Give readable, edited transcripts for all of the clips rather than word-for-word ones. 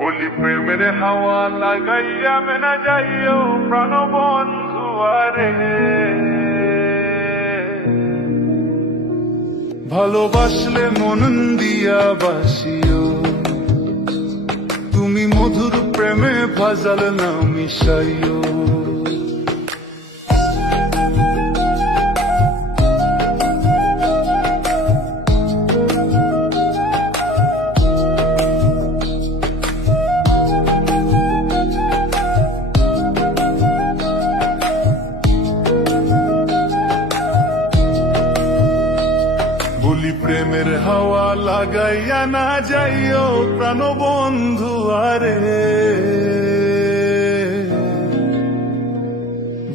বলি প্রেমের হাওয়া লাগাইয়া মেনা যাইও প্রাণ বন্ধু আরে, ভালোবাসলে মন দিয়া বাসিও, তুমি মধুর প্রেমে ভাজাল না মিশাইও। বলি প্রেমের হাওয়া লাগাইয়া না যাইও প্রাণ বন্ধু আরে,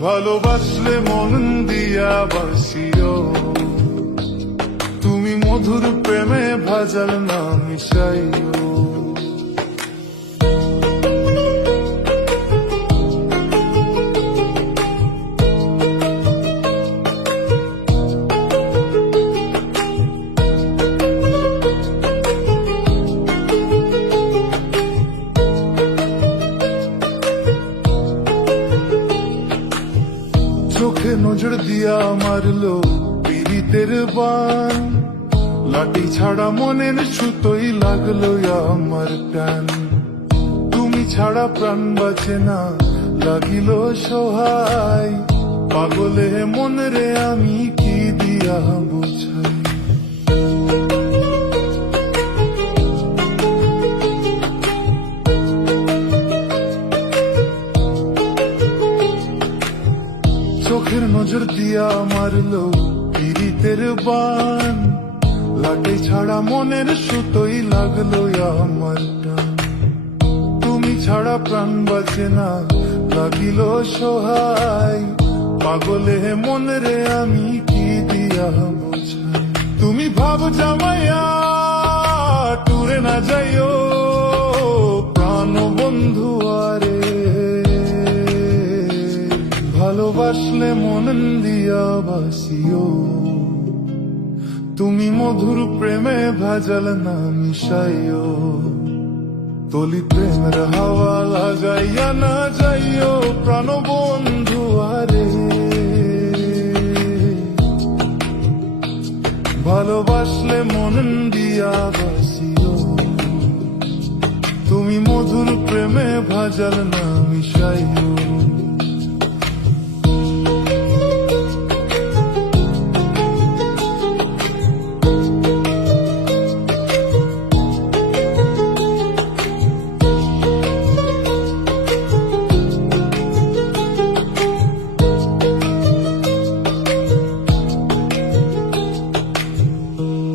ভালোবাসলে মন দিয়া বাসিও, তুমি মধুর প্রেমে ভাজাল না মিশাইও। চোখে নজর দিয়া মারলো পীড়িতের বান, লাঠি ছাড়া মনের সুতোই লাগলো আমার টান, তুমি ছাড়া প্রাণ বাঁচে না লাগিল সহায়, পাগলে মন রে আমি কি দিয়া বুঝাই। চোখের নজর দিয়া মারলো পীড়িতের বান, লাঠি ছাড়া মনের সুতোই লাগলো আমার টান, তুমি ছাড়া প্রাণ বাঁচে না লাগিল সহায়, পাগলে মন রে আমি কি দিয়া বুঝাই। তুমি ভাব জামাইয়া টুরে না যাইও প্রাণ বন্ধু আরে, ভালোবাসলে মন দিয়া বাসিও, তুমি মধুর প্রেমে ভাজাল না মিশাইও। তলি প্রেমের হাওয়া লাগাইয়া না যাইও প্রাণ বন্ধু আরে, ভালোবাসলে মন দিয়া বাসিও, তুমি মধুর প্রেমে ভাজাল না মিশাইও।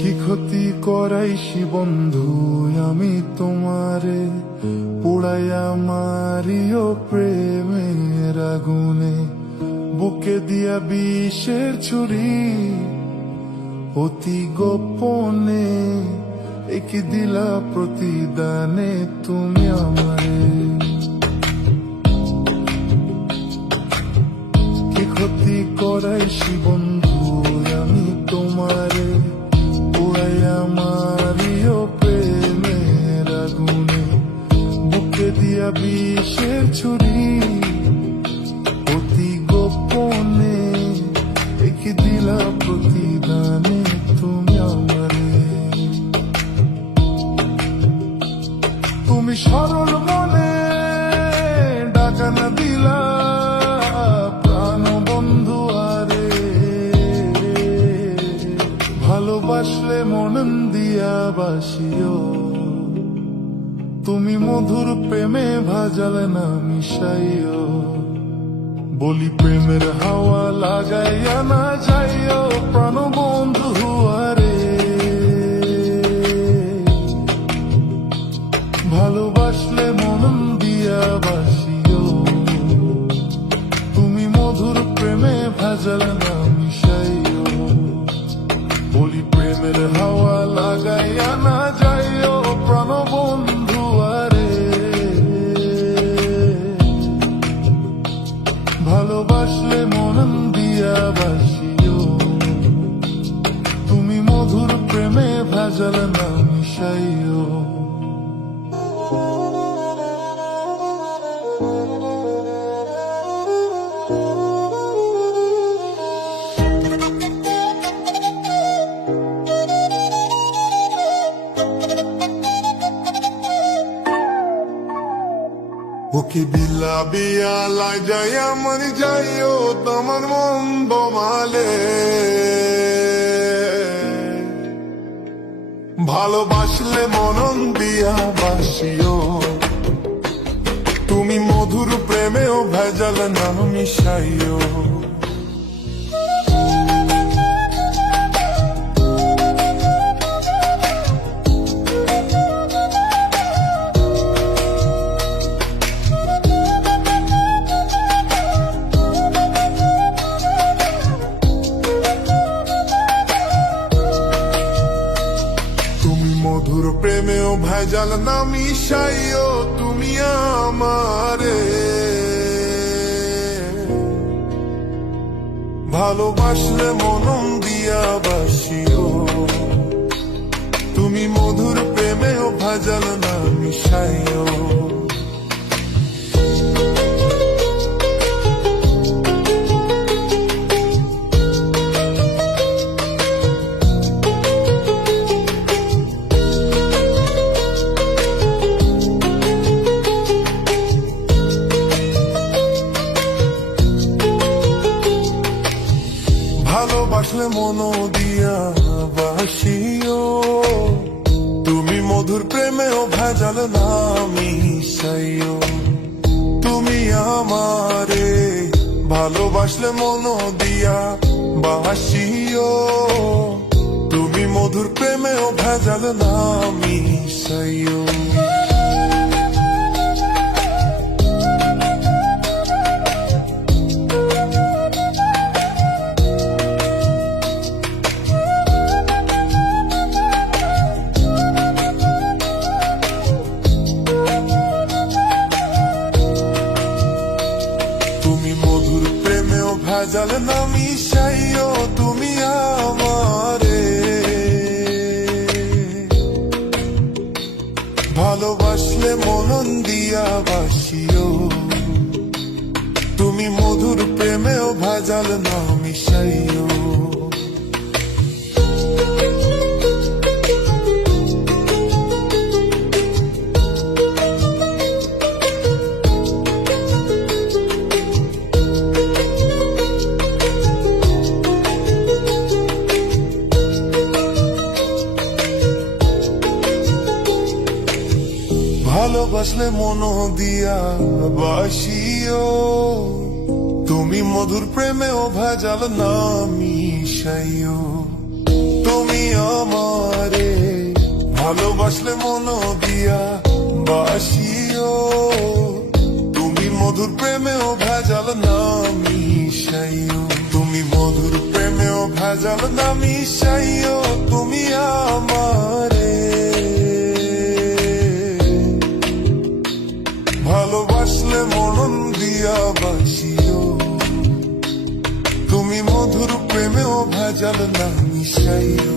কি ক্ষতি করাইছি বন্ধু আমি তোমারে, পোড়াইয়া মারিও প্রেমের আগুনে, বুকে দিয়া বিষের ছুরি অতি গোপনে, একি দিলা প্রতিদানে তুমি আমারে। কি ক্ষতি করাইছি বন্ধু আমি তোমারে, পোড়াইয়া মারিও প্রেমের আগুনে, বুকে দিয়া বিষের ছুরি অতি গোপনে, একে দিলা প্রতিদানে তুমি আমারে। তুমি সরল মনে ডাকানা দিলা প্রাণ বন্ধু আরে, ভালোবাসলে মন দিয়া বাসিও, তুমি মধুর প্রেমে ভাজাল না মিশাইও। বলি প্রেমের হাওয়া লাগাইয়া না যাইও প্রাণ বন্ধু আরে, ভালোবাসলে মন দিয়া বাসিও, তুমি মধুর প্রেমে ভাজাল না মিশাইও। বলি প্রেমের হাওয়া লাগাইয়া না যাইও প্রাণ বন্ধু আরে, ভালোবাসলে মন দিয়া বাসিও, ভেজাল না মিশাইও। ওকে বিলা বিয়ালায় যাইয়া মন যাইও তোমার মন বমালে, ভালোবাসলে মনন দিয়া বাসিও, তুমি মধুর প্রেমেও ভেজাল না মিশাইও। মধুর প্রেমেও ভেজাল না মিশাইও, তুমি আমারে ভালোবাসলে মনন দিয়া বাসিও, তুমি মধুর প্রেমেও ভেজাল না মিশাইও। ভালোবাসলে মন দিয়া বাসিও, তুমি মধুর প্রেমেও ভেজাল না মিশাইও, তুমি আমারে ভালোবাসলে মন দিয়া বাসিও, তুমি মধুর প্রেমেও ভেজাল না মিশাইও। ভেজাল না মিশাইও, তুমি আমারে ভালোবাসলে মনন দিয়া বাসিও, তুমি মধুর প্রেমেও ভেজাল না মিশাইও। ভালোবাসলে মন দিয়া বাসিও, তুমি মধুর প্রেমেও ভেজাল না মিশাইও, তুমি আমারে ভালোবাসলে মন দিয়া বাসিও, তুমি মধুর প্রেমেও ভেজাল না মিশাইও, তুমি মধুর প্রেমেও ভেজাল না মিশাইও, তুমি আমারে ভালোবাসলে মনন দিয়া বাসিও, তুমি মধুর প্রেমেও ভেজাল না মিশাইও।